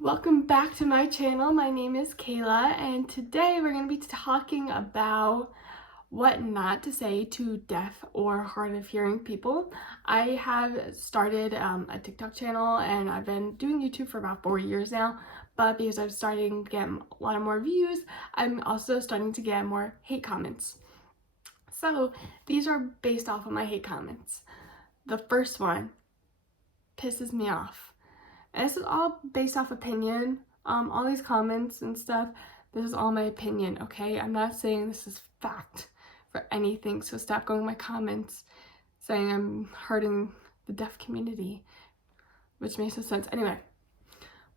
Welcome back to my channel. My name is Kayla, and today we're going to be talking about what not to say to deaf or hard of hearing people. I have started a TikTok channel and I've been doing YouTube for about 4 years now, but because I'm starting to get a lot of more views, I'm also starting to get more hate comments. So these are based off of my hate comments. The first one pisses me off. And this is all based off opinion. All these comments and stuff, this is all my opinion, okay? I'm not saying this is fact for anything, so stop going in my comments saying I'm hurting the deaf community, which makes no sense. Anyway,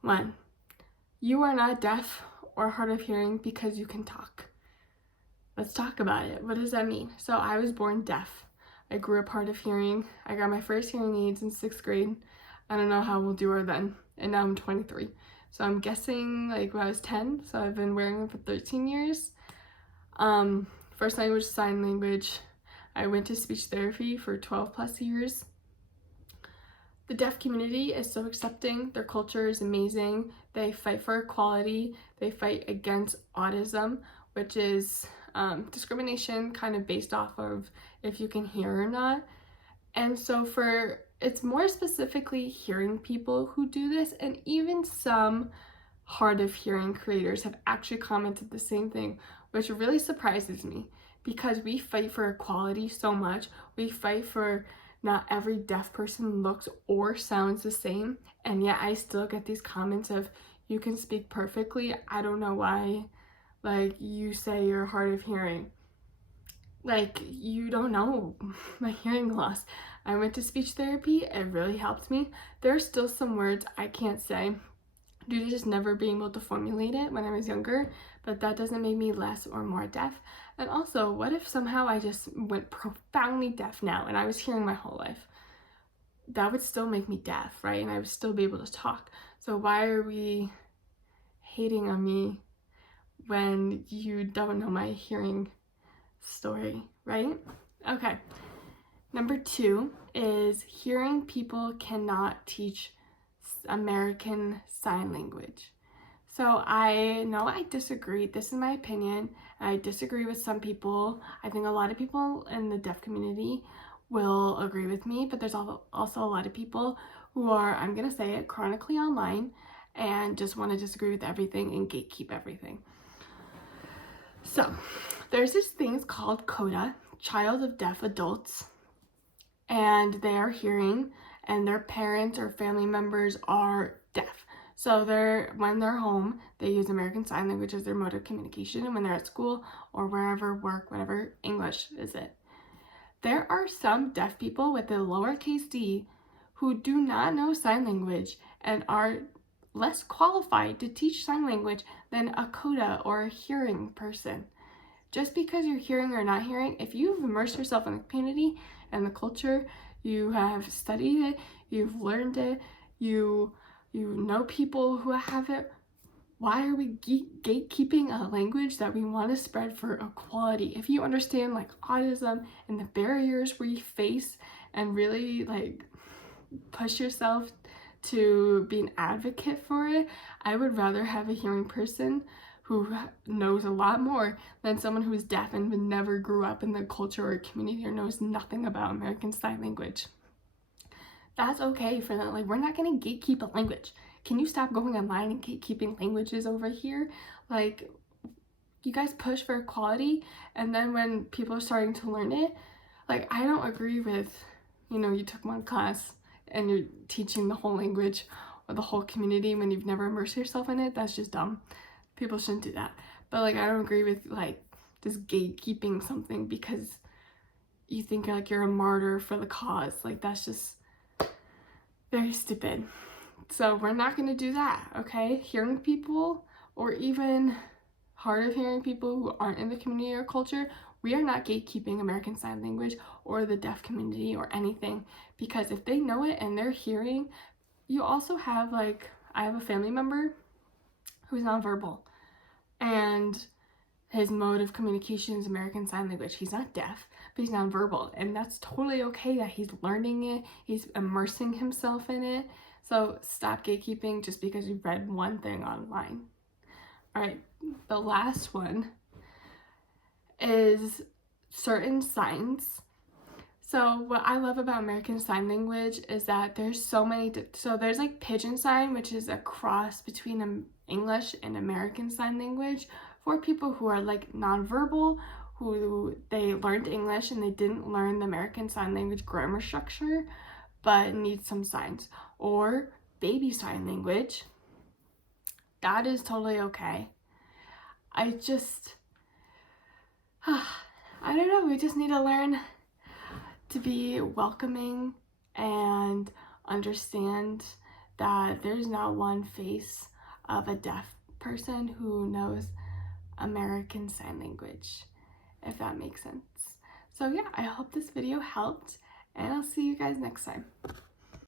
1, you are not deaf or hard of hearing because you can talk. Let's talk about it. What does that mean? So I was born deaf. I grew up hard of hearing. I got my first hearing aids in 6th grade. I don't know how we'll do her then, and now I'm 23. So I'm guessing like when I was 10, so I've been wearing them for 13 years. First language, sign language. I went to speech therapy for 12 plus years. The deaf community is so accepting. Their culture is amazing. They fight for equality. They fight against autism, which is discrimination kind of based off of if you can hear or not. And so it's more specifically hearing people who do this, and even some hard of hearing creators have actually commented the same thing, which really surprises me because we fight for equality so much. We fight for not every deaf person looks or sounds the same, and yet I still get these comments of you can speak perfectly. I don't know why, like, you say you're hard of hearing. Like, you don't know my hearing loss. I went to speech therapy. It really helped me. There are still some words I can't say due to just never being able to formulate it when I was younger, but that doesn't make me less or more deaf. And also, what if somehow I just went profoundly deaf now and I was hearing my whole life? That would still make me deaf, right? And I would still be able to talk. So why are we hating on me when you don't know my hearing story, right? Okay. Number 2 is hearing people cannot teach American Sign Language. So I know I disagree. This is my opinion. I disagree with some people. I think a lot of people in the deaf community will agree with me, but there's also a lot of people who are, I'm going to say it, chronically online and just want to disagree with everything and gatekeep everything. So there's this thing called CODA, Child of Deaf Adults, and they are hearing and their parents or family members are deaf. So when they're home, they use American Sign Language as their mode of communication, and when they're at school or wherever, work, whatever, English is it. There are some deaf people with a lowercase d who do not know sign language and are less qualified to teach sign language than a CODA or a hearing person. Just because you're hearing or not hearing, if you've immersed yourself in the community and the culture, you have studied it, you've learned it, you know people who have it, why are we gatekeeping a language that we want to spread for equality? If you understand like autism and the barriers we face and really like push yourself to be an advocate for it, I would rather have a hearing person who knows a lot more than someone who's deaf and never grew up in the culture or community or knows nothing about American Sign Language. That's okay for them. Like, we're not gonna gatekeep a language. Can you stop going online and gatekeeping languages over here? Like, you guys push for equality, and then when people are starting to learn it, like, I don't agree with, you took one class and you're teaching the whole language or the whole community when you've never immersed yourself in it. That's just dumb. People shouldn't do that. But like, I don't agree with like just gatekeeping something because you think like you're a martyr for the cause. Like, that's just very stupid. So we're not going to do that, okay? Hearing people or even hard of hearing people who aren't in the community or culture, we are not gatekeeping American Sign Language or the deaf community or anything, because if they know it and they're hearing, you also have like, I have a family member who's nonverbal and his mode of communication is American Sign Language. He's not deaf, but he's nonverbal, and that's totally okay that he's learning it, he's immersing himself in it. So stop gatekeeping just because you read one thing online. All right, the last one is certain signs. So what I love about American Sign Language is that there's so many, so there's like Pigeon Sign, which is a cross between English and American Sign Language for people who are like nonverbal, who they learned English and they didn't learn the American Sign Language grammar structure, but need some signs. Or Baby Sign Language, that is totally okay. I just, I don't know, we just need to learn to be welcoming and understand that there's not one face of a deaf person who knows American Sign Language, if that makes sense. So yeah, I hope this video helped, and I'll see you guys next time.